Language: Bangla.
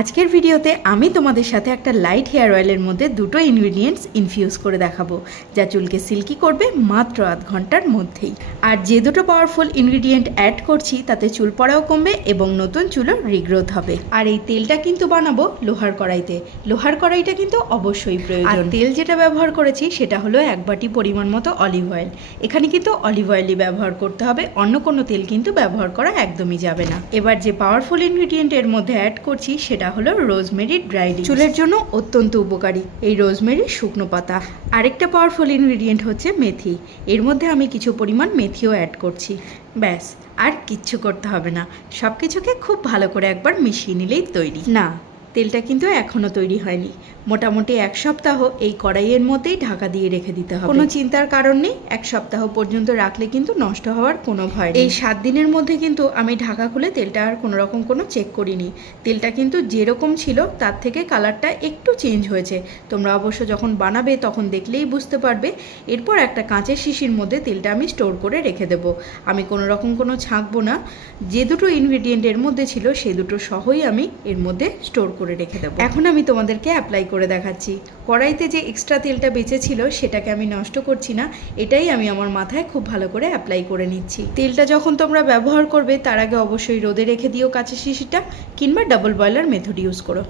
আজকের ভিডিওতে আমি তোমাদের সাথে একটা লাইট হেয়ার অয়েলের মধ্যে দুটো ইনগ্রিডিয়েন্টস ইনফিউজ করে দেখাবো, যা চুলকে সিল্কি করবে মাত্র আধ ঘন্টার মধ্যেই। আর যে দুটো পাওয়ারফুল ইনগ্রিডিয়েন্ট অ্যাড করছি তাতে চুল পড়াও কমবে এবং নতুন চুলও রিগ্রোথ হবে। আর এই তেলটা কিন্তু বানাবো লোহার কড়াইতে। লোহার কড়াইটা কিন্তু অবশ্যই প্রয়োজন। আর তেল যেটা ব্যবহার করেছি সেটা হলো 1 বাটি পরিমাণ মতো অলিভ অয়েল। এখানে কিন্তু অলিভ অয়েলই ব্যবহার করতে হবে, অন্য কোনো তেল কিন্তু ব্যবহার করা একদমই যাবে না। এবার যে পাওয়ারফুল ইনগ্রিডিয়েন্ট এর মধ্যে অ্যাড করছি সেটা হলো রোজমেরি ড্রাই লিভস। চুলের জন্য অত্যন্ত উপকারী এই রোজমেরির শুকনো পাতা। আরেকটা পাওয়ারফুল ইনগ্রিডিয়েন্ট হচ্ছে মেথি। এর মধ্যে আমি কিছু পরিমাণ মেথিও অ্যাড করছি। ব্যাস, আর কিচ্ছু করতে হবে না, সব কিছুকে খুব ভালো করে একবার মিশিয়ে নিলেই তৈরি। না, তেলটা কিন্তু এখনও তৈরি হয়নি। মোটামুটি 1 সপ্তাহ এই কড়াইয়ের মধ্যেই ঢাকা দিয়ে রেখে দিতে হবে। কোনো চিন্তার কারণ নেই, 1 সপ্তাহ পর্যন্ত রাখলে কিন্তু নষ্ট হওয়ার কোনো ভয় নেই। এই 7 দিনের মধ্যে কিন্তু আমি ঢাকা খুলে তেলটা আর কোনো রকম কোনো চেক করিনি। তেলটা কিন্তু যেরকম ছিল তার থেকে কালারটা একটু চেঞ্জ হয়েছে। তোমরা অবশ্য যখন বানাবে তখন দেখলেই বুঝতে পারবে। এরপর একটা কাঁচের শিশির মধ্যে তেলটা আমি স্টোর করে রেখে দেবো। আমি কোনো রকম কোনো ছাঁকবো না। যে দুটো ইনগ্রিডিয়েন্ট এর মধ্যে ছিল সে দুটো সহই আমি এর মধ্যে স্টোর করে রেখে দেবো। এখন আমি তোমাদেরকে অ্যাপ্লাই করে দেখাচ্ছি। কড়াইতে যে এক্সট্রা তেলটা বেঁচে ছিল সেটাকে আমি নষ্ট করছি না, এটাই আমি আমার মাথায় খুব ভালো করে অ্যাপ্লাই করে নিচ্ছি। তেলটা যখন তোমরা ব্যবহার করবে তার আগে অবশ্যই রোদে রেখে দিও কাঁচের শিশিটা, কিংবা ডাবল বয়লার মেথড ইউজ করো।